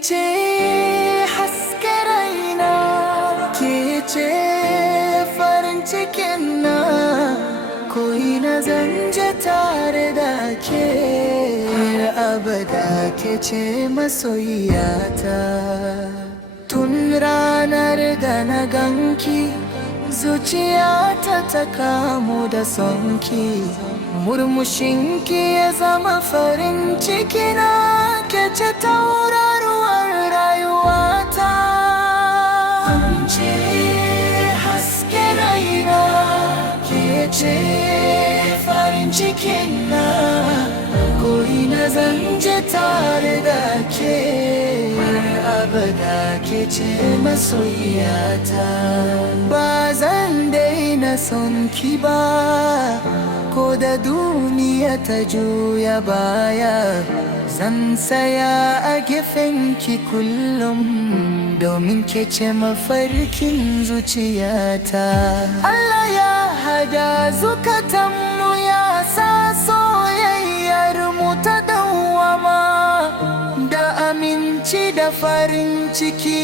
ce haske raina, ke ce farin cikin na, ko ina zan je tare da ke abada, ke ce masoyiyata. Tun ranar da na ganki, zuciyata ta kamu da sonki, murmushinki ya zama farin cikina, ke ce tauraruwar rayuwata. Ce haske raina, ke ce farin cikina, ko ina zan je tare da ke abada, ke ce masoyiyata. Ba zan daina son ki ba, ko da duniya ta juya baya, zan saya a gefenki kullum, domin ke ce mafarkin zuciyata. Allah ya hada zukatanmu, ya sa soyayyar mu ta dawwama, da aminci da farin ciki